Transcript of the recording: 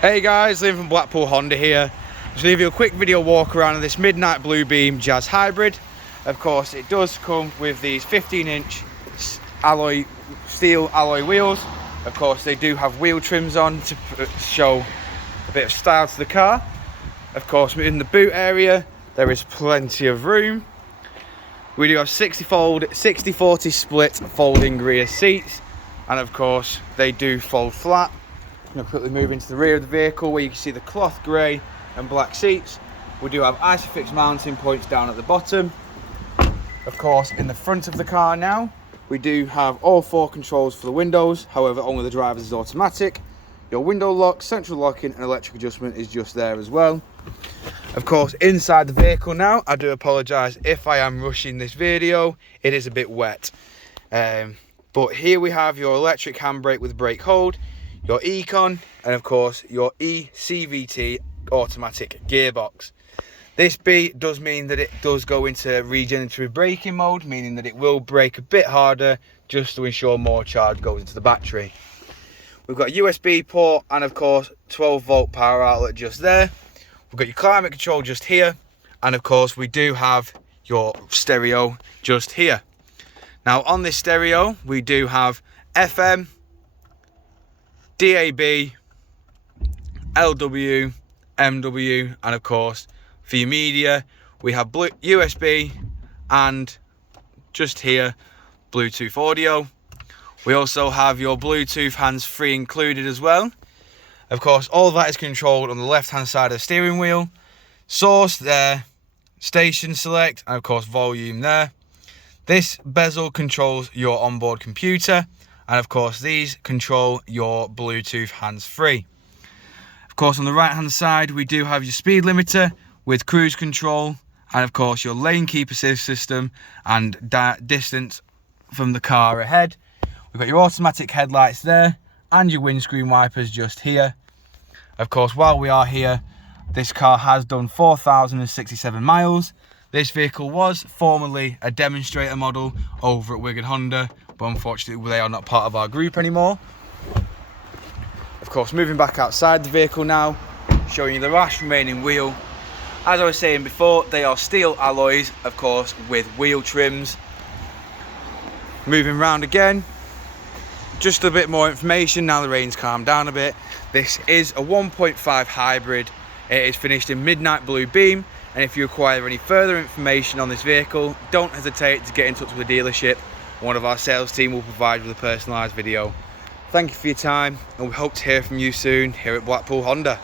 Hey guys, Lytham from Blackpool Honda here. Just leave you a quick video walk around of this Midnight Blue Beam Jazz Hybrid. Of course, it does come with these 15-inch steel alloy wheels. Of course, they do have wheel trims on to show a bit of style to the car. Of course, in the boot area, there is plenty of room. We do have 60-40 split folding rear seats, and of course, they do fold flat. I'm going to quickly move into the rear of the vehicle where you can see the cloth grey and black seats. We do have ISOFIX mounting points down at the bottom. Of course, in the front of the car now, we do have all 4 controls for the windows. However, only the driver's is automatic. Your window lock, central locking and electric adjustment is just there as well. Of course, inside the vehicle now, I do apologise if I am rushing this video. It is a bit wet. But here we have your electric handbrake with brake hold, your Econ, and of course your eCVT automatic gearbox. This does mean that it does go into regenerative braking mode, meaning that it will brake a bit harder just to ensure more charge goes into the battery. We've got a USB port and of course 12-volt power outlet just there. We've got your climate control just here, and of course we do have your stereo just here. Now on this stereo we do have FM, DAB, LW, MW, and of course for your media we have USB and just here Bluetooth audio. We also have your Bluetooth hands-free included as well. Of course, all of that is controlled on the left hand side of the steering wheel. Source there, station select, and of course volume there. This bezel controls your onboard computer, and of course these control your Bluetooth hands-free. Of course, on the right hand side we do have your speed limiter with cruise control, and of course your lane keep assist system and distance from the car ahead. We've got your automatic headlights there and your windscreen wipers just here. Of course, while we are here, this car has done 4,067 miles. This vehicle was formerly a demonstrator model over at Wigan Honda, but unfortunately they are not part of our group anymore. Of course, moving back outside the vehicle now, showing you the last remaining wheel. As I was saying before, they are steel alloys, of course, with wheel trims. Moving round again, just a bit more information now the rain's calmed down a bit. This is a 1.5 hybrid. It is finished in Midnight Blue Beam, and if you require any further information on this vehicle, don't hesitate to get in touch with the dealership. One of our sales team will provide you with a personalised video. Thank you for your time, and we hope to hear from you soon here at Blackpool Honda.